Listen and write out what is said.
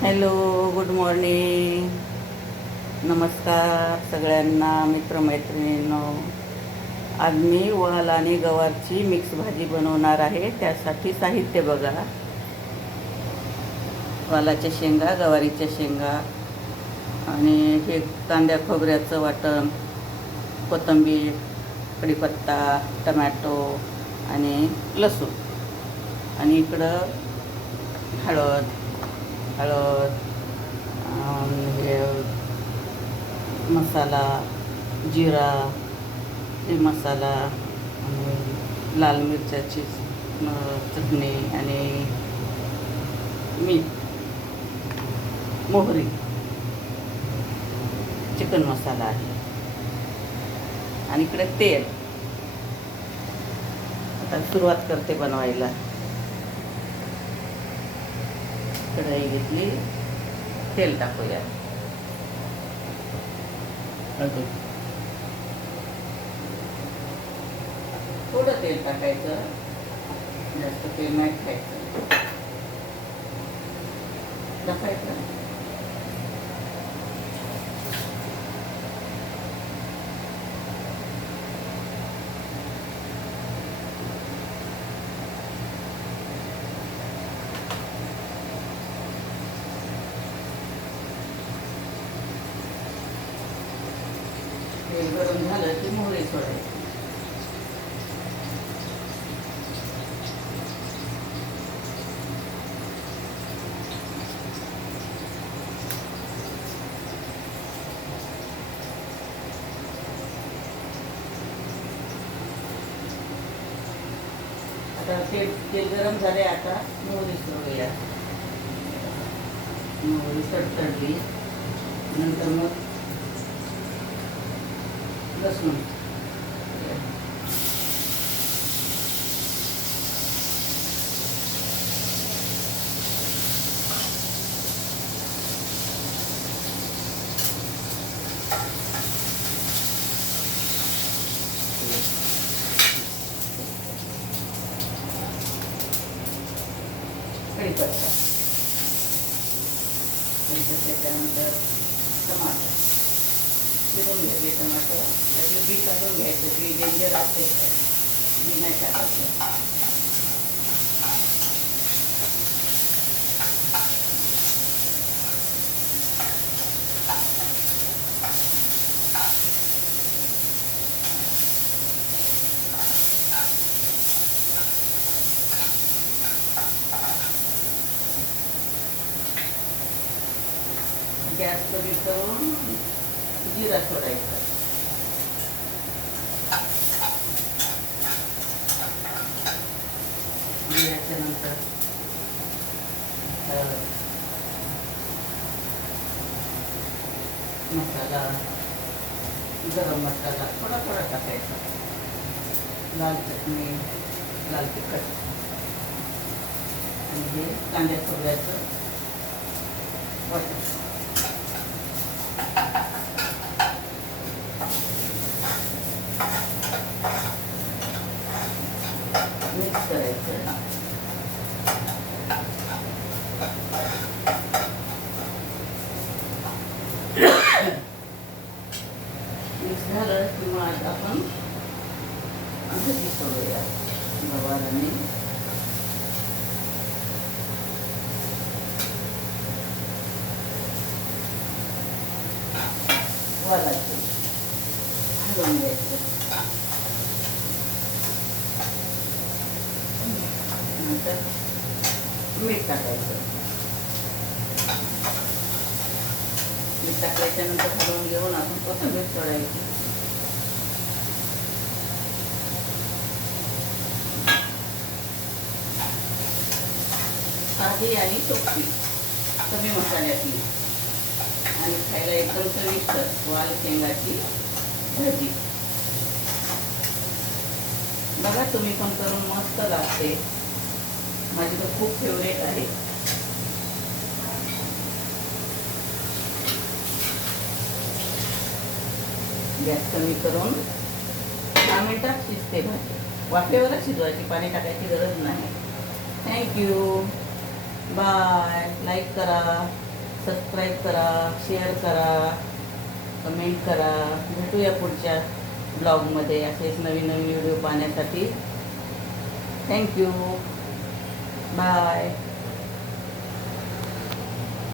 Hello, good morning. नमस्कार सगळ्यांना, मित्रमैत्रिणींनो. आज मी वाल आणि गवारची मिक्स भाजी बनवणार आहे. त्यासाठी साहित्य बघा: वालाच्या शेंगा, गवारीच्या शेंगा आणि हे कांद्या खोबऱ्याचं वाटण, कोथिंबीर, कढीपत्ता, टमॅटो आणि लसूण. आणि इकडं हळद हळद हे मसाला, जिरा, हे मसाला आणि लाल मिरच्याची चटणी आणि मीठ, मोहरी, चिकन मसाला आहे. आणि इकडे तेल. आता सुरुवात करते बनवायला. कढई घेतली, तेल टाकूया. थोडं तेल टाकायचं, जास्त तेल नाही खायचं. टाकायचं. तेल गरम झालं की मोहरी सोडायची. आता तेल गरम झाले. आता मोहरी सोडूया. मोहरी तडतडली नंतर मग लसूण. कढीपत्ता. त्याच्यानंतर टमाटर चिरून घ्यायचे. टमाटर त्यातलं बी काढून घ्यायचं. बी डेंजर असते, बी नाही टाकायचं. गॅस कमी करून जिरा सोडायचा. जिऱ्याच्या नंतर मसाला, गरम मसाला थोडा थोडा टाकायचा. लाल चटणी, लाल तिखट आणि हे कांद्या खोबऱ्याचं वाटण. मिक्स करायचं. मिक्स झालं की मग आता आपण भाजी सोडूया. गवार आणि वालाचे हलवून घ्यायचं. नंतर मीठ टाकायचं. मीठ टाकल्याच्यानंतर हलवून घेऊन आपण कोथिंबीर सोडायची. साधी आणि सोपी, कमी मसाल्यातली आणि खायला एकदम चविष्ट वाल शेंगाची भाजी. बघा तुम्ही पण करून, मस्त लागते. माझी तर खूप फेवरेट आहे. गॅस कमी करून 10 मिनिटात शिजते भाजी. वाफेवरच शिजवायची, पाणी टाकायची गरज नाही. थँक्यू. बाय. लाईक करा. सबस्क्राईब करा, शेअर करा, कमेंट करा. भेटूया पुढच्या ब्लॉगमध्ये असेच नवीन नवीन व्हिडिओ पाहण्यासाठी. थँक्यू. बाय.